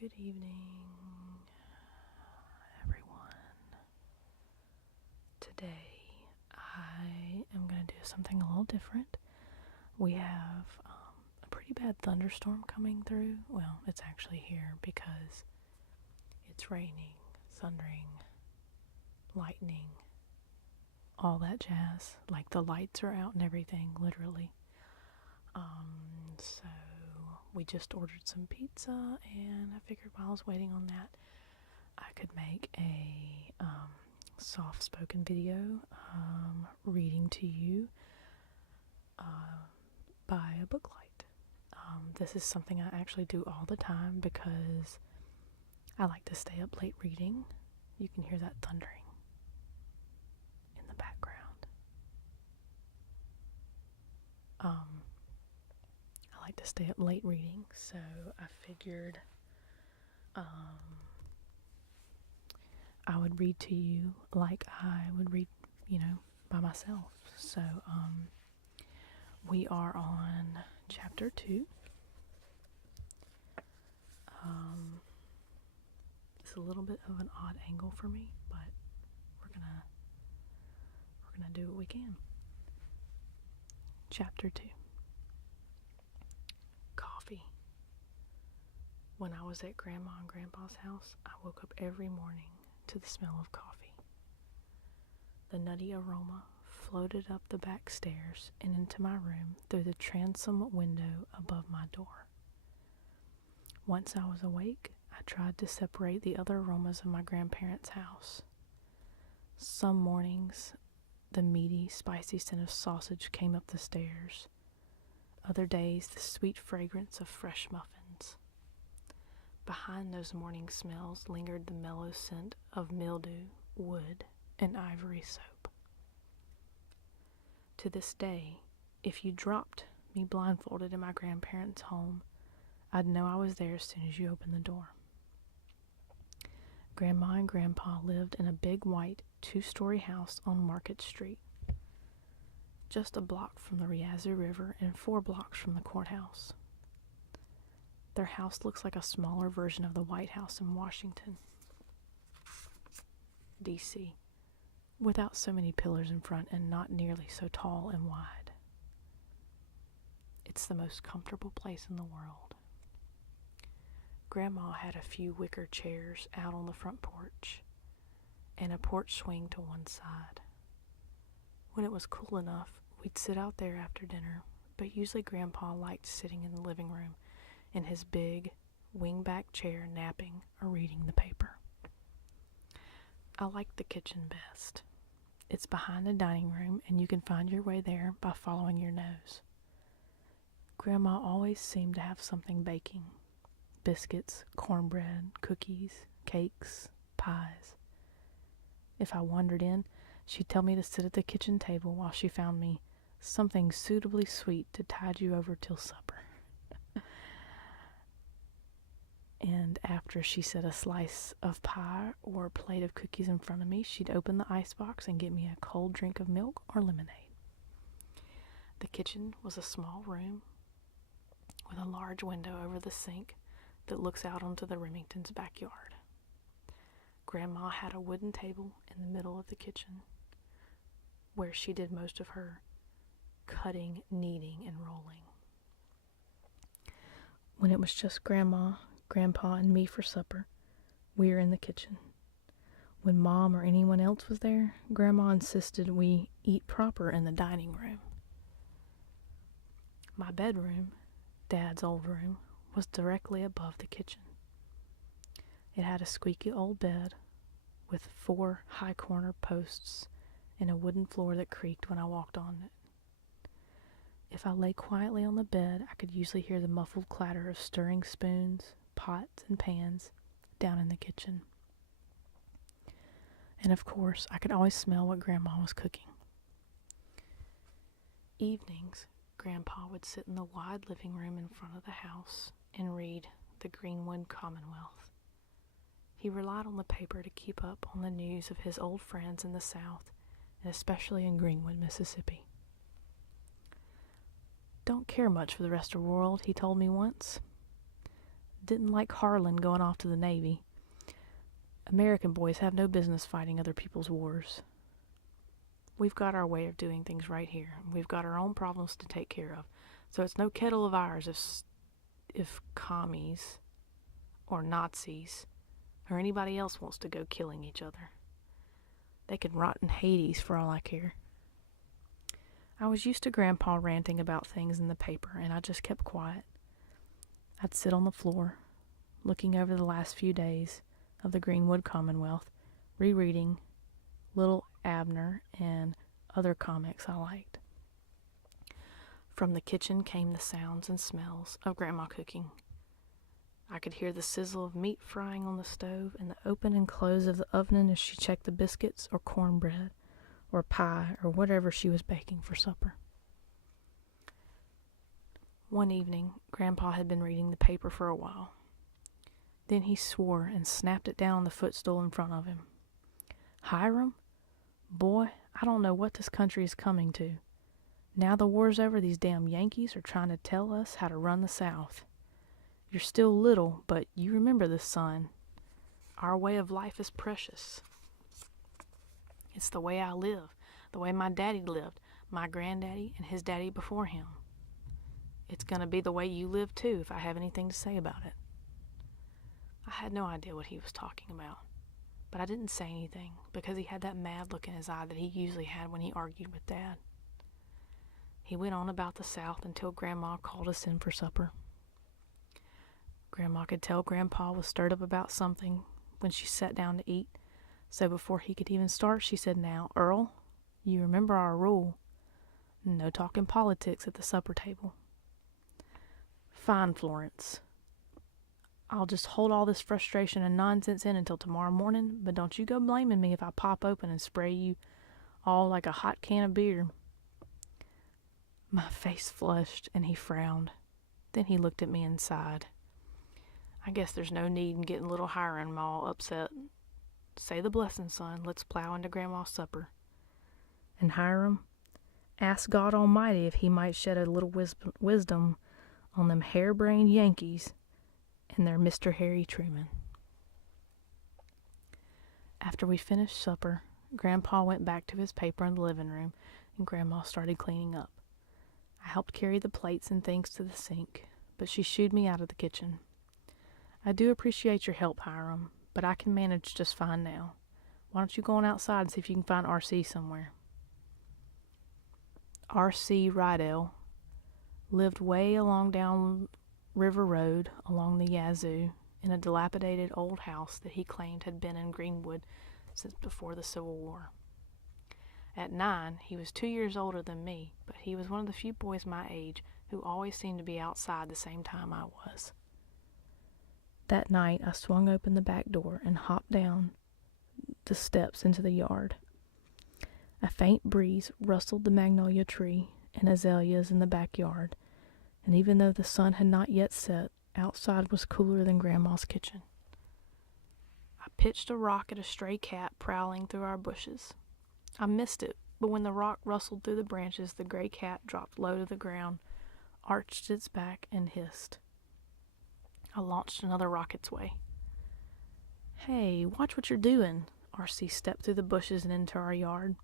Good evening, everyone. Today I am going to do something a little different. We have a pretty bad thunderstorm coming through. Well, it's actually here because it's raining, thundering, lightning, all that jazz. Like the lights are out and everything, literally. So we just ordered some pizza, and I figured while I was waiting on that, I could make a soft-spoken video reading to you by a book light. This is something I actually do all the time because I like to stay up late reading. You can hear that thundering in the background. I like to stay up late reading, so I figured I would read to you like I would read, by myself. So, we are on chapter 2. It's a little bit of an odd angle for me, but we're gonna do what we can. Chapter 2. Coffee. When I was at Grandma and Grandpa's house, I woke up every morning to the smell of coffee. The nutty aroma floated up the back stairs and into my room through the transom window above my door. Once I was awake, I tried to separate the other aromas of my grandparents' house. Some mornings, the meaty, spicy scent of sausage came up the stairs. Other days, the sweet fragrance of fresh muffins. Behind those morning smells lingered the mellow scent of mildew, wood, and ivory soap. To this day, if you dropped me blindfolded in my grandparents' home, I'd know I was there as soon as you opened the door. Grandma and Grandpa lived in a big white 2-story house on Market Street, just a block from the Yazoo River and 4 blocks from the courthouse. Their house looks like a smaller version of the White House in Washington, D.C., without so many pillars in front and not nearly so tall and wide. It's the most comfortable place in the world. Grandma had a few wicker chairs out on the front porch and a porch swing to one side. When it was cool enough, we'd sit out there after dinner, but usually Grandpa liked sitting in the living room in his big wingback chair napping or reading the paper. I liked the kitchen best. It's behind the dining room, and you can find your way there by following your nose. Grandma always seemed to have something baking. Biscuits, cornbread, cookies, cakes, pies. If I wandered in, she'd tell me to sit at the kitchen table while she found me something suitably sweet to tide you over till supper. And after she set a slice of pie or a plate of cookies in front of me, she'd open the icebox and get me a cold drink of milk or lemonade. The kitchen was a small room with a large window over the sink that looks out onto the Remingtons' backyard. Grandma had a wooden table in the middle of the kitchen where she did most of her cutting, kneading, and rolling. When it was just Grandma, Grandpa, and me for supper, we were in the kitchen. When Mom or anyone else was there, Grandma insisted we eat proper in the dining room. My bedroom, Dad's old room, was directly above the kitchen. It had a squeaky old bed with 4 high corner posts and a wooden floor that creaked when I walked on it. If I lay quietly on the bed, I could usually hear the muffled clatter of stirring spoons, pots, and pans down in the kitchen. And of course, I could always smell what Grandma was cooking. Evenings, Grandpa would sit in the wide living room in front of the house and read the Greenwood Commonwealth. He relied on the paper to keep up on the news of his old friends in the South, and especially in Greenwood, Mississippi. "Don't care much for the rest of the world," he told me once. Didn't like Harlan going off to the Navy. American boys have no business fighting other people's wars. We've got our way of doing things right here. We've got our own problems to take care of. So it's no kettle of ours if commies or Nazis or anybody else wants to go killing each other. They can rot in Hades for all I care. I was used to Grandpa ranting about things in the paper, and I just kept quiet. I'd sit on the floor, looking over the last few days of the Greenwood Commonwealth, rereading Little Abner and other comics I liked. From the kitchen came the sounds and smells of Grandma cooking. I could hear the sizzle of meat frying on the stove and the open and close of the oven as she checked the biscuits or cornbread or pie or whatever she was baking for supper. One evening, Grandpa had been reading the paper for a while. Then he swore and snapped it down on the footstool in front of him. Hiram? Boy, I don't know what this country is coming to. Now the war's over, these damn Yankees are trying to tell us how to run the South. You're still little, but you remember this, son. Our way of life is precious. It's the way I live, the way my daddy lived, my granddaddy and his daddy before him. It's going to be the way you live too if I have anything to say about it. I had no idea what he was talking about, but I didn't say anything because he had that mad look in his eye that he usually had when he argued with Dad. He went on about the South until Grandma called us in for supper. Grandma could tell Grandpa was stirred up about something when she sat down to eat, so before he could even start, she said, "Now, Earl, you remember our rule. No talking politics at the supper table." "Fine, Florence. I'll just hold all this frustration and nonsense in until tomorrow morning, but don't you go blaming me if I pop open and spray you all like a hot can of beer." My face flushed, and he frowned. Then he looked at me and sighed. "I guess there's no need in getting little Hiram all upset. Say the blessing, son. Let's plow into Grandma's supper. And Hiram, ask God Almighty if he might shed a little wisdom on them harebrained Yankees and their Mr. Harry Truman." After we finished supper, Grandpa went back to his paper in the living room, and Grandma started cleaning up. I helped carry the plates and things to the sink, but she shooed me out of the kitchen. "I do appreciate your help, Hiram, but I can manage just fine now. Why don't you go on outside and see if you can find R.C. somewhere?" R.C. Rydell lived way along down River Road along the Yazoo in a dilapidated old house that he claimed had been in Greenwood since before the Civil War. At 9, he was 2 years older than me, but he was one of the few boys my age who always seemed to be outside the same time I was. That night, I swung open the back door and hopped down the steps into the yard. A faint breeze rustled the magnolia tree and azaleas in the backyard, and even though the sun had not yet set, outside was cooler than Grandma's kitchen. I pitched a rock at a stray cat prowling through our bushes. I missed it, but when the rock rustled through the branches, the gray cat dropped low to the ground, arched its back, and hissed. I launched another rock its way. "Hey, watch what you're doing." R.C. stepped through the bushes and into our yard.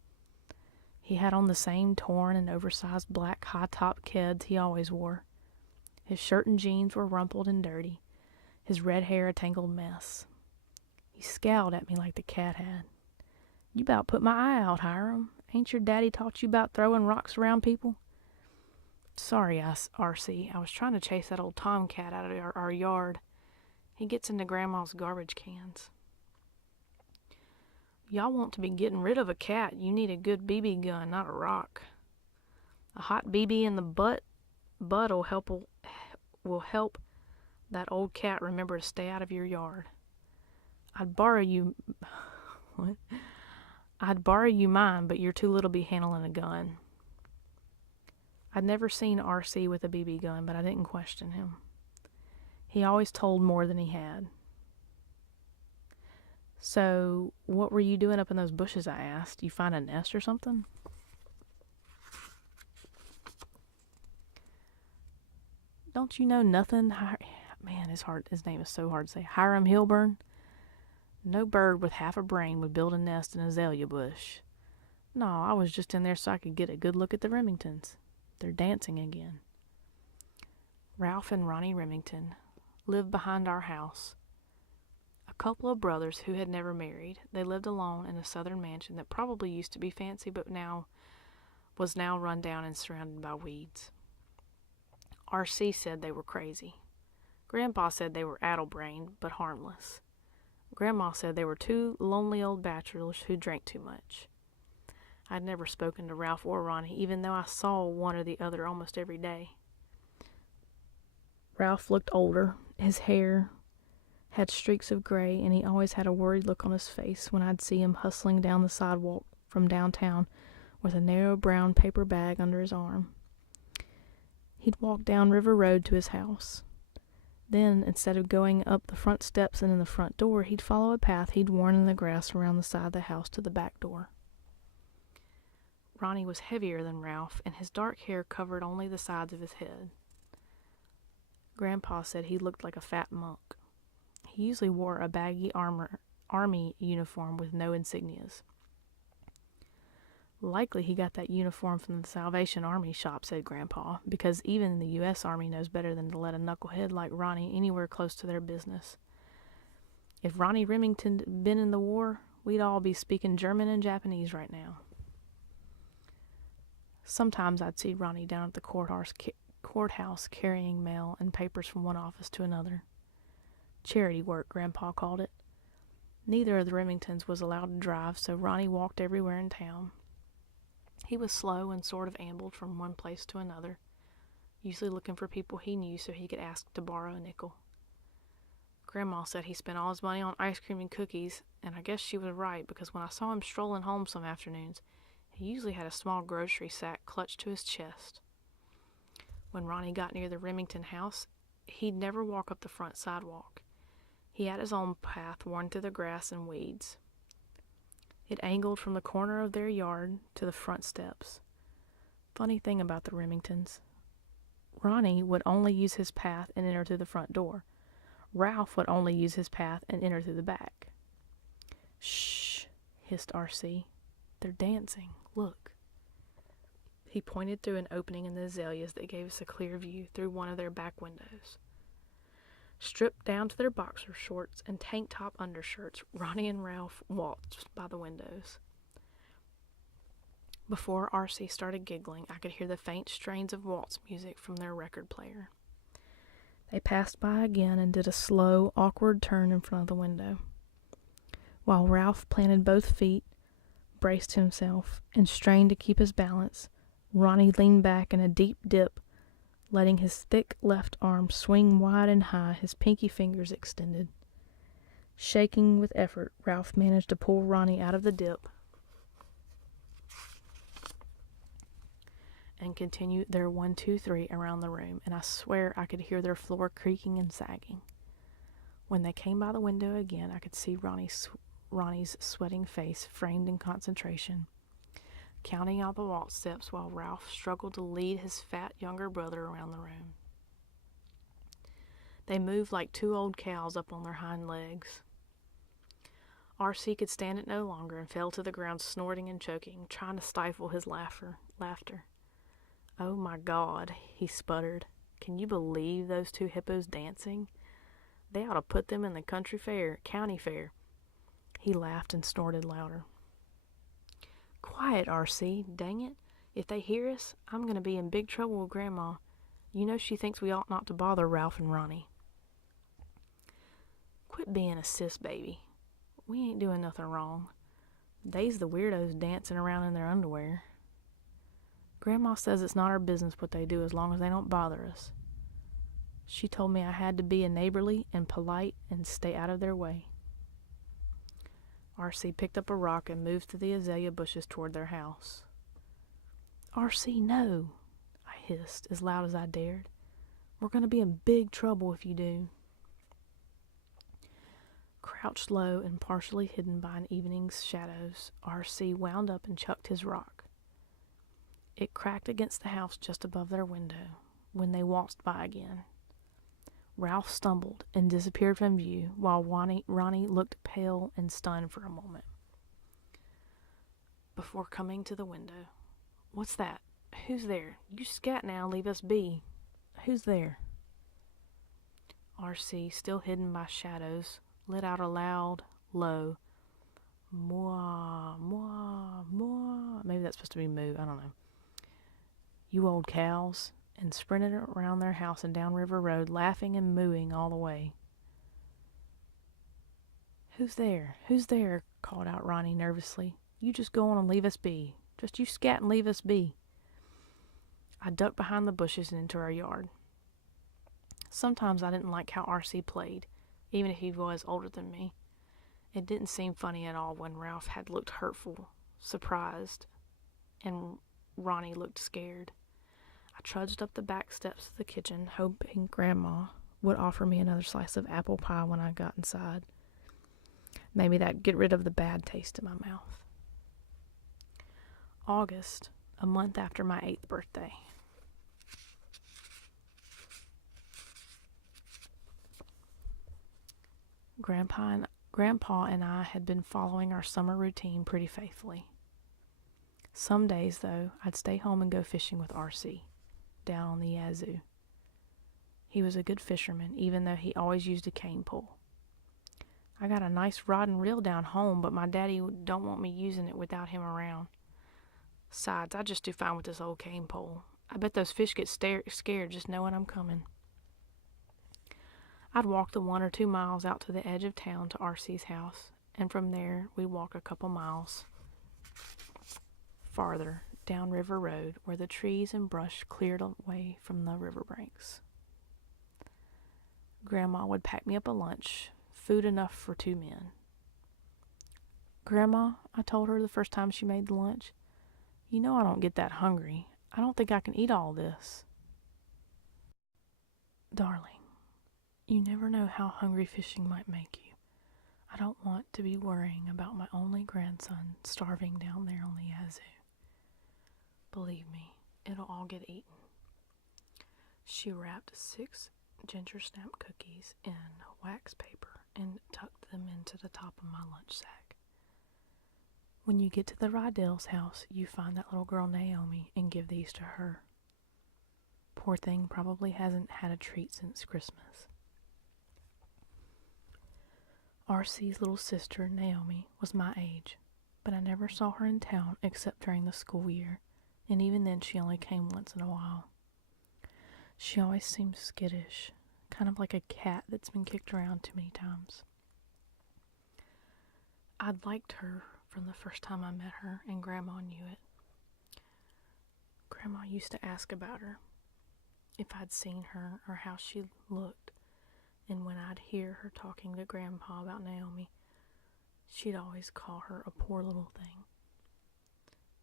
He had on the same torn and oversized black high-top keds he always wore. His shirt and jeans were rumpled and dirty, his red hair a tangled mess. He scowled at me like the cat had. "You about put my eye out, Hiram. Ain't your daddy taught you about throwing rocks around people?" "Sorry, R.C. I was trying to chase that old tomcat out of our yard. He gets into Grandma's garbage cans." "Y'all want to be getting rid of a cat, you need a good BB gun, not a rock. A hot BB in the butt'll help that old cat remember to stay out of your yard. I'd borrow you mine, but you're too little to be handling a gun." I'd never seen R.C. with a BB gun, but I didn't question him. He always told more than he had. "So, what were you doing up in those bushes?" I asked. "You find a nest or something?" "Don't you know nothing, Man, his name is so hard to say. Hiram Hilburn. No bird with half a brain would build a nest in a azalea bush. No, I was just in there so I could get a good look at the Remingtons. They're dancing again. Ralph and Ronnie Remington lived behind our house. A couple of brothers who had never married. They lived alone in a southern mansion that probably used to be fancy but was now run down and surrounded by weeds. R.C. said they were crazy. Grandpa said they were addle-brained but harmless. Grandma said they were two lonely old bachelors who drank too much. I'd never spoken to Ralph or Ronnie, even though I saw one or the other almost every day. Ralph looked older. His hair had streaks of gray, and he always had a worried look on his face when I'd see him hustling down the sidewalk from downtown with a narrow brown paper bag under his arm. He'd walk down River Road to his house. Then, instead of going up the front steps and in the front door, he'd follow a path he'd worn in the grass around the side of the house to the back door. Ronnie was heavier than Ralph, and his dark hair covered only the sides of his head. Grandpa said he looked like a fat monk. He usually wore a baggy army uniform with no insignias. Likely he got that uniform from the Salvation Army shop, said Grandpa, because even the U.S. Army knows better than to let a knucklehead like Ronnie anywhere close to their business. If Ronnie Remington had been in the war, we'd all be speaking German and Japanese right now. Sometimes I'd see Ronnie down at the courthouse carrying mail and papers from one office to another. Charity work, Grandpa called it. Neither of the Remingtons was allowed to drive, so Ronnie walked everywhere in town. He was slow and sort of ambled from one place to another, usually looking for people he knew so he could ask to borrow a nickel. Grandma said he spent all his money on ice cream and cookies, and I guess she was right, because when I saw him strolling home some afternoons, he usually had a small grocery sack clutched to his chest. When Ronnie got near the Remington house, he'd never walk up the front sidewalk. He had his own path worn through the grass and weeds. It angled from the corner of their yard to the front steps. Funny thing about the Remingtons. Ronnie would only use his path and enter through the front door. Ralph would only use his path and enter through the back. Shh, hissed R.C. They're dancing. Look. He pointed through an opening in the azaleas that gave us a clear view through one of their back windows. Stripped down to their boxer shorts and tank top undershirts, Ronnie and Ralph waltzed by the windows. Before R.C. started giggling, I could hear the faint strains of waltz music from their record player. They passed by again and did a slow, awkward turn in front of the window. While Ralph planted both feet, braced himself, and strained to keep his balance, Ronnie leaned back in a deep dip, letting his thick left arm swing wide and high, his pinky fingers extended. Shaking with effort, Ralph managed to pull Ronnie out of the dip and continue their 1, 2, 3 around the room, and I swear I could hear their floor creaking and sagging. When they came by the window again, I could see Ronnie's sweating face framed in concentration, counting out the waltz steps while Ralph struggled to lead his fat younger brother around the room. They moved like two old cows up on their hind legs. R.C. could stand it no longer and fell to the ground snorting and choking, trying to stifle his laughter. "Oh my God," he sputtered. "Can you believe those two hippos dancing? They ought to put them in the county fair. He laughed and snorted louder. "Quiet, R.C., dang it. If they hear us, I'm going to be in big trouble with Grandma. You know she thinks we ought not to bother Ralph and Ronnie." "Quit being a sis baby. We ain't doing nothing wrong. They's the weirdos dancing around in their underwear. Grandma says it's not our business what they do as long as they don't bother us. She told me I had to be neighborly and polite and stay out of their way." R.C. picked up a rock and moved through the azalea bushes toward their house. "R.C., no," I hissed as loud as I dared. "We're going to be in big trouble if you do." Crouched low and partially hidden by an evening's shadows, R.C. wound up and chucked his rock. It cracked against the house just above their window when they waltzed by again. Ralph stumbled and disappeared from view while Ronnie looked pale and stunned for a moment before coming to the window. "What's that? Who's there? You scat now, leave us be. Who's there?" R.C., still hidden by shadows, let out a loud, low, "Moi, moi, moi." Maybe that's supposed to be moo, I don't know. "You old cows," and sprinted around their house and down River Road, laughing and mooing all the way. "Who's there? Who's there?" called out Ronnie nervously. "You just go on and leave us be. Just you scat and leave us be." I ducked behind the bushes and into our yard. Sometimes I didn't like how R.C. played, even if he was older than me. It didn't seem funny at all when Ralph had looked hurtful, surprised, and Ronnie looked scared. I trudged up the back steps of the kitchen, hoping Grandma would offer me another slice of apple pie when I got inside. Maybe that'd get rid of the bad taste in my mouth. August, a month after my 8th birthday. Grandpa and I had been following our summer routine pretty faithfully. Some days, though, I'd stay home and go fishing with R.C. down on the Yazoo. He was a good fisherman, even though he always used a cane pole. I got a nice rod and reel down home, but my daddy don't want me using it without him around. Besides, I just do fine with this old cane pole. I bet those fish get scared just knowing I'm coming. I'd walk the 1 or 2 miles out to the edge of town to R.C.'s house, and from there we'd walk a couple miles farther down River Road where the trees and brush cleared away from the river banks. Grandma would pack me up a lunch, food enough for 2 men. "Grandma," I told her the first time she made the lunch, "you know I don't get that hungry. I don't think I can eat all this." "Darling, you never know how hungry fishing might make you. I don't want to be worrying about my only grandson starving down there on the Yazoo. Believe me, it'll all get eaten." She wrapped 6 ginger snap cookies in wax paper and tucked them into the top of my lunch sack. "When you get to the Rydell's house, you find that little girl Naomi and give these to her. Poor thing probably hasn't had a treat since Christmas." R.C.'s little sister, Naomi, was my age, but I never saw her in town except during the school year, and even then she only came once in a while. She always seemed skittish, kind of like a cat that's been kicked around too many times. I'd liked her from the first time I met her, and Grandma knew it. Grandma used to ask about her, if I'd seen her or how she looked, and when I'd hear her talking to Grandpa about Naomi, she'd always call her a poor little thing,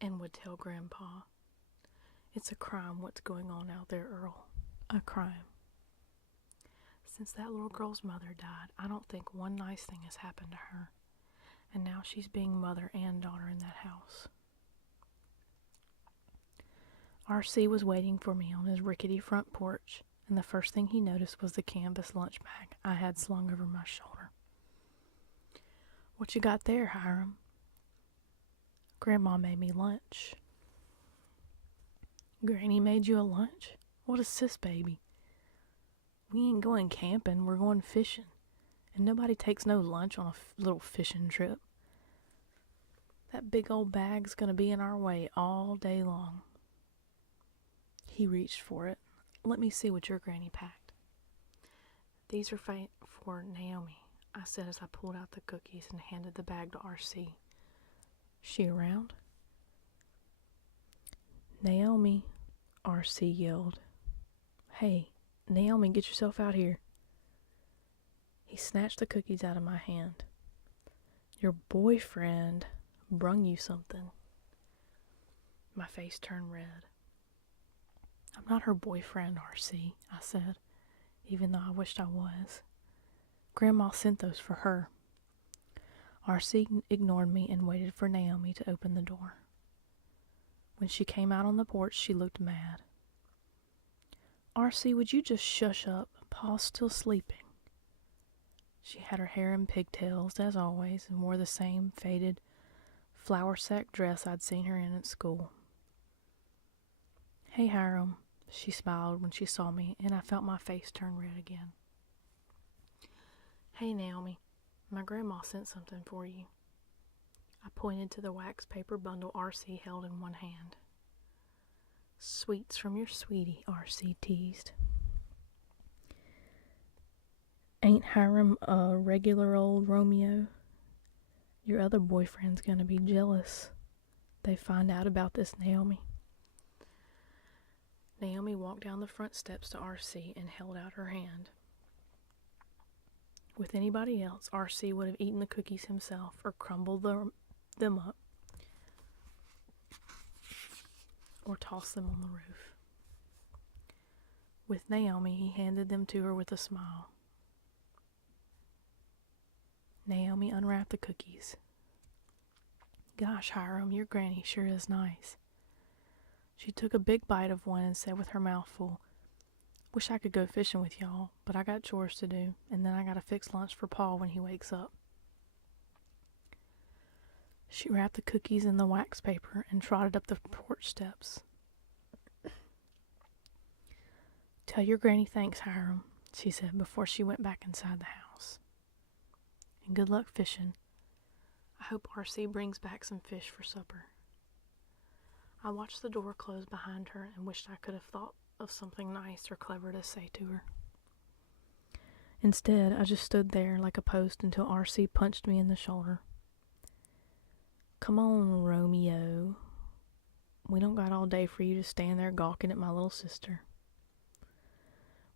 and would tell Grandpa, "It's a crime what's going on out there, Earl. A crime. Since that little girl's mother died, I don't think one nice thing has happened to her, and now she's being mother and daughter in that house." R.C. was waiting for me on his rickety front porch, and the first thing he noticed was the canvas lunch bag I had slung over my shoulder. "What you got there, Hiram?" "Grandma made me lunch." "Granny made you a lunch? What a sis baby. We ain't going camping, we're going fishing, and nobody takes no lunch on a little fishing trip. That big old bag's gonna be in our way all day long." He reached for it. "Let me see what your granny packed." "These are for Naomi," I said as I pulled out the cookies and handed the bag to R.C. "She around?" "Naomi," R.C. yelled. "Hey, Naomi, get yourself out here." He snatched the cookies out of my hand. "Your boyfriend brung you something." My face turned red. "I'm not her boyfriend, R.C., I said, even though I wished I was. "Grandma sent those for her." R.C. ignored me and waited for Naomi to open the door. When she came out on the porch, she looked mad. "R.C., would you just shush up, Pa's still sleeping. She had her hair in pigtails, as always, and wore the same faded flour sack dress I'd seen her in at school. "Hey, Hiram," she smiled when she saw me, and I felt my face turn red again. "Hey, Naomi, my grandma sent something for you." I pointed to the wax paper bundle R.C. held in one hand. "Sweets from your sweetie," R.C. teased. "Ain't Hiram a regular old Romeo? Your other boyfriend's gonna be jealous. They find out about this, Naomi." Naomi walked down the front steps to R.C. and held out her hand. With anybody else, R.C. would have eaten the cookies himself or crumbled them up or tossed them on the roof. With Naomi, he handed them to her with a smile. Naomi unwrapped the cookies. "Gosh, Hiram, your granny sure is nice." She took a big bite of one and said with her mouth full, "Wish I could go fishing with y'all, but I got chores to do, and then I gotta fix lunch for Pa when he wakes up." She wrapped the cookies in the wax paper and trotted up the porch steps. "Tell your granny thanks, Hiram," she said before she went back inside the house. "And good luck fishing. I hope R.C. brings back some fish for supper." I watched the door close behind her and wished I could have thought of something nice or clever to say to her. Instead, I just stood there like a post until R.C. punched me in the shoulder. "Come on, Romeo. We don't got all day for you to stand there gawking at my little sister."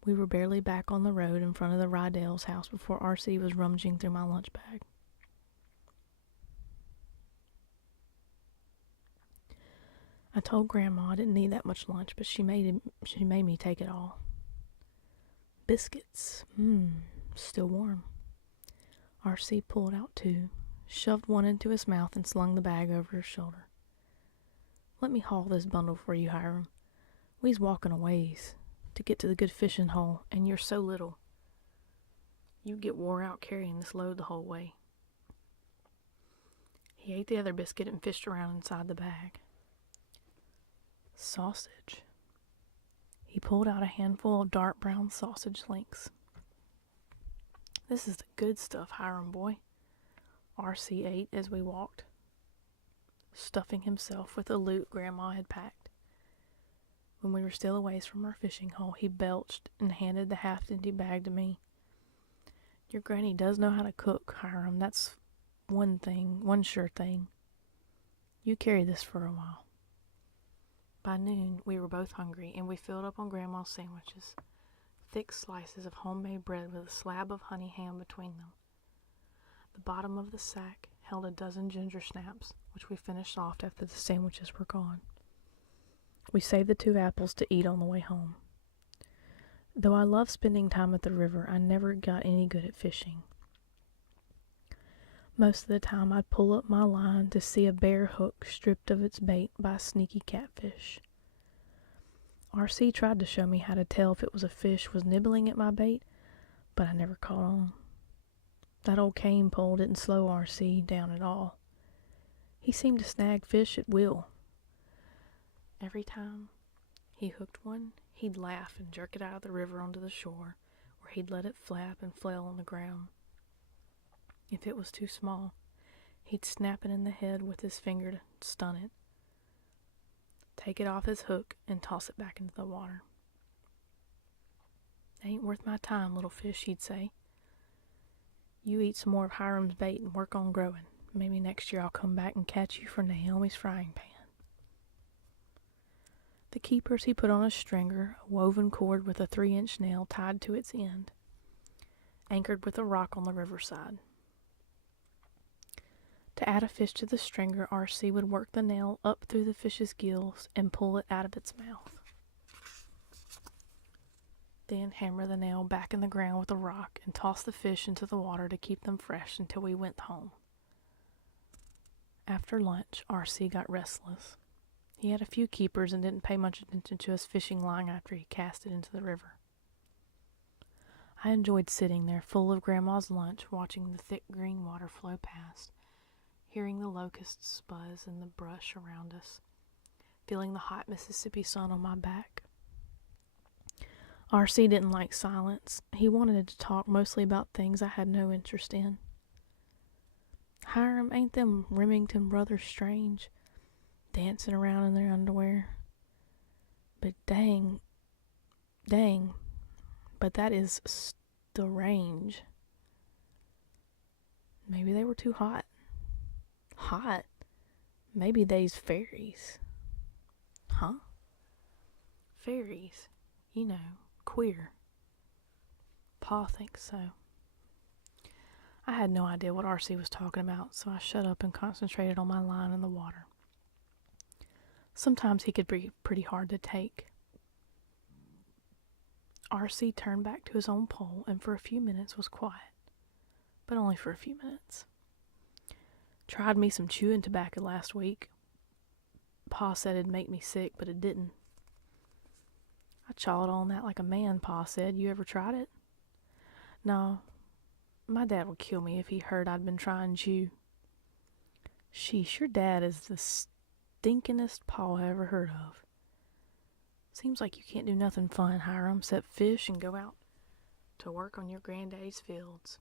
We were barely back on the road in front of the Rydell's house before R.C. was rummaging through my lunch bag. I told Grandma I didn't need that much lunch, but she made me take it all. Biscuits. Still warm. R.C. pulled out two, shoved one into his mouth, and slung the bag over his shoulder. "Let me haul this bundle for you, Hiram. We's walking a ways to get to the good fishing hole, and you're so little. You'd get wore out carrying this load the whole way." He ate the other biscuit and fished around inside the bag. Sausage. He pulled out a handful of dark brown sausage links. "This is the good stuff, Hiram boy," R.C. ate as we walked, stuffing himself with the loot Grandma had packed. When we were still a ways from our fishing hole, he belched and handed the half-empty bag to me. "Your granny does know how to cook, Hiram. That's one sure thing. You carry this for a while." By noon, we were both hungry, and we filled up on Grandma's sandwiches, thick slices of homemade bread with a slab of honey ham between them. The bottom of the sack held a dozen ginger snaps, which we finished off after the sandwiches were gone. We saved the 2 apples to eat on the way home. Though I love spending time at the river, I never got any good at fishing. Most of the time, I'd pull up my line to see a bare hook stripped of its bait by a sneaky catfish. R.C. tried to show me how to tell if it was a fish was nibbling at my bait, but I never caught on. That old cane pole didn't slow R.C. down at all. He seemed to snag fish at will. Every time he hooked one, he'd laugh and jerk it out of the river onto the shore, where he'd let it flap and flail on the ground. If it was too small, he'd snap it in the head with his finger to stun it, take it off his hook, and toss it back into the water. "Ain't worth my time, little fish," he'd say. "You eat some more of Hiram's bait and work on growing. Maybe next year I'll come back and catch you for Naomi's frying pan." The keepers he put on a stringer, a woven cord with a 3-inch nail tied to its end, anchored with a rock on the riverside. To add a fish to the stringer, R.C. would work the nail up through the fish's gills and pull it out of its mouth. Then hammer the nail back in the ground with a rock and toss the fish into the water to keep them fresh until we went home. After lunch, R.C. got restless. He had a few keepers and didn't pay much attention to his fishing line after he cast it into the river. I enjoyed sitting there full of Grandma's lunch, watching the thick green water flow past, hearing the locusts buzz in the brush around us, feeling the hot Mississippi sun on my back. R.C. didn't like silence. He wanted to talk mostly about things I had no interest in. Hiram, ain't them Remington brothers strange, dancing around in their underwear? But dang, but that is strange. Maybe they were too hot. Hot? Maybe they's fairies. Huh? Fairies. You know, queer. Pa thinks so. I had no idea what R.C. was talking about, so I shut up and concentrated on my line in the water. Sometimes he could be pretty hard to take. R.C. turned back to his own pole and for a few minutes was quiet, but only for a few minutes. Tried me some chewing tobacco last week. Pa said it'd make me sick, but it didn't. I chawed on that like a man, Pa said. You ever tried it? No. My dad would kill me if he heard I'd been trying chew. Sheesh, your dad is the stinkingest Pa I ever heard of. Seems like you can't do nothing fun, Hiram, except fish and go out to work on your granddaddy's fields.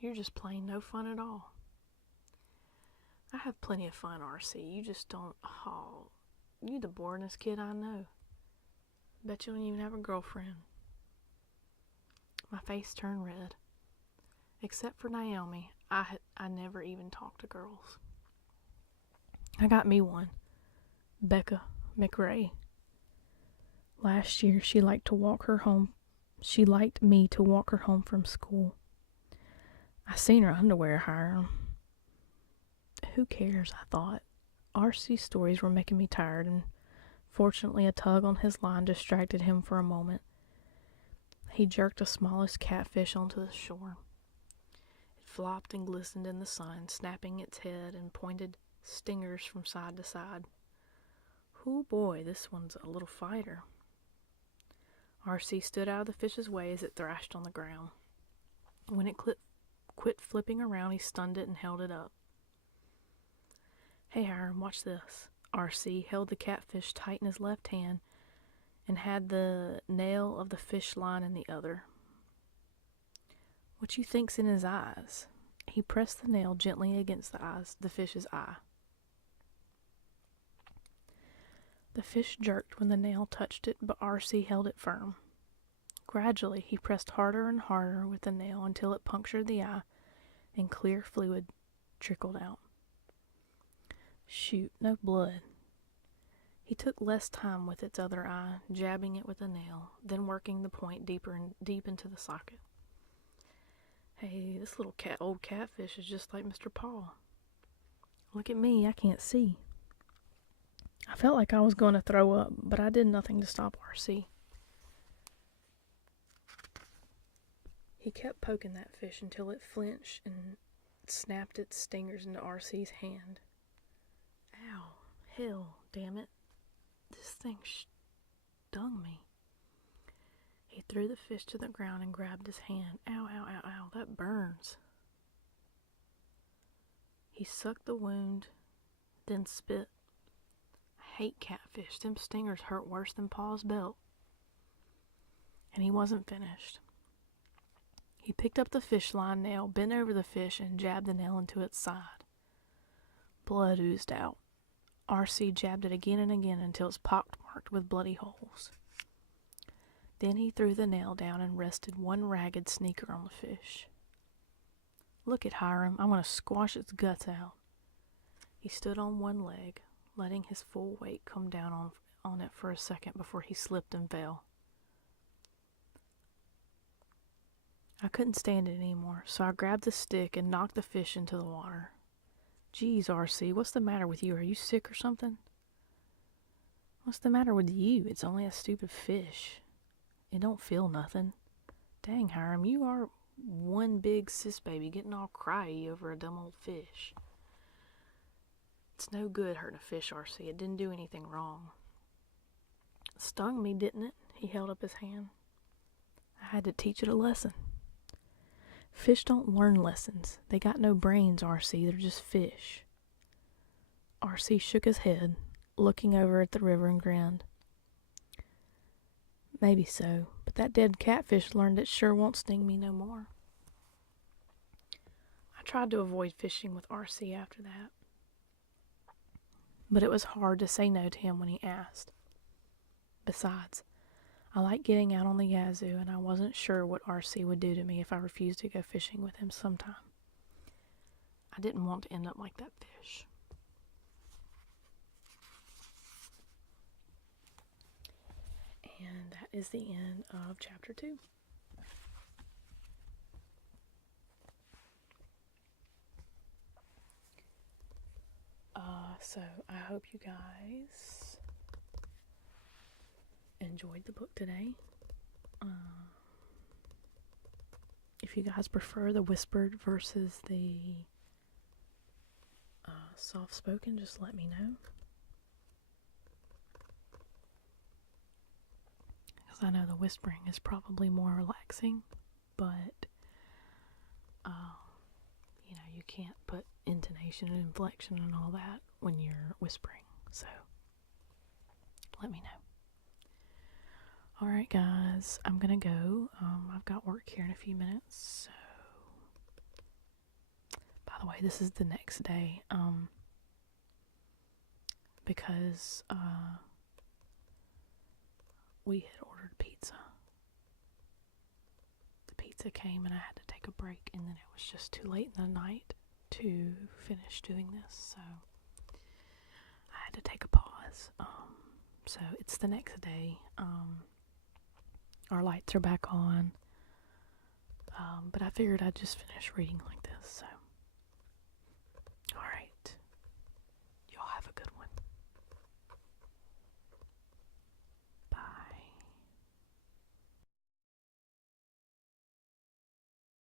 You're just plain no fun at all. I have plenty of fun, R.C. You just don't. Oh, you the boringest kid I know. Bet you don't even have a girlfriend. My face turned red. Except for Naomi, I never even talked to girls. I got me one. Becca McRae. Last year, she liked me to walk her home from school. I seen her underwear, Hiram. Who cares, I thought. R.C.'s stories were making me tired, and fortunately a tug on his line distracted him for a moment. He jerked the smallest catfish onto the shore. It flopped and glistened in the sun, snapping its head and pointed stingers from side to side. Oh boy, this one's a little fighter. R.C. stood out of the fish's way as it thrashed on the ground. When it quit flipping around, he stunned it and held it up. Hey, Hiram, watch this. R.C. held the catfish tight in his left hand and had the nail of the fish line in the other. What you think's in his eyes? He pressed the nail gently against the fish's eye. The fish jerked when the nail touched it, but R.C. held it firm. Gradually, he pressed harder and harder with the nail until it punctured the eye and clear fluid trickled out. Shoot, no blood. He took less time with its other eye, jabbing it with the nail, then working the point deep into the socket. Hey, this little old catfish is just like Mr. Paul. Look at me, I can't see. I felt like I was going to throw up, but I did nothing to stop R.C. He kept poking that fish until it flinched and snapped its stingers into R.C.'s hand. Ow, hell, damn it. This thing stung me. He threw the fish to the ground and grabbed his hand. Ow, ow, ow, ow, that burns. He sucked the wound, then spit. I hate catfish. Them stingers hurt worse than Pa's belt. And he wasn't finished. He picked up the fish line nail, bent over the fish, and jabbed the nail into its side. Blood oozed out. R.C. jabbed it again and again until it's pockmarked with bloody holes. Then he threw the nail down and rested one ragged sneaker on the fish. Look at Hiram. I'm going to squash its guts out. He stood on one leg, letting his full weight come down on it for a second before he slipped and fell. I couldn't stand it anymore, so I grabbed the stick and knocked the fish into the water. Geez, R.C., what's the matter with you? Are you sick or something? What's the matter with you? It's only a stupid fish. It don't feel nothing. Dang, Hiram, you are one big sis baby getting all cryy over a dumb old fish. It's no good hurting a fish, R.C. It didn't do anything wrong. It stung me, didn't it? He held up his hand. I I had to teach it a lesson. Fish don't learn lessons. They got no brains, RC. They're just fish. RC shook his head, looking over at the river, and grinned. Maybe so, but that dead catfish learned it sure won't sting me no more. I tried to avoid fishing with RC after that, but it was hard to say no to him when he asked. Besides, I like getting out on the Yazoo, and I wasn't sure what RC would do to me if I refused to go fishing with him sometime. I didn't want to end up like that fish. And that is the end of chapter 2. So I hope you guys enjoyed the book today. If you guys prefer the whispered versus the soft-spoken, just let me know. Because I know the whispering is probably more relaxing, but you can't put intonation and inflection and all that when you're whispering. So let me know. Alright guys, I'm gonna go. I've got work here in a few minutes, so by the way, this is the next day, because we had ordered pizza. The pizza came and I had to take a break, and then it was just too late in the night to finish doing this, so I had to take a pause. So it's the next day. Our lights are back on, but I figured I'd just finish reading like this, so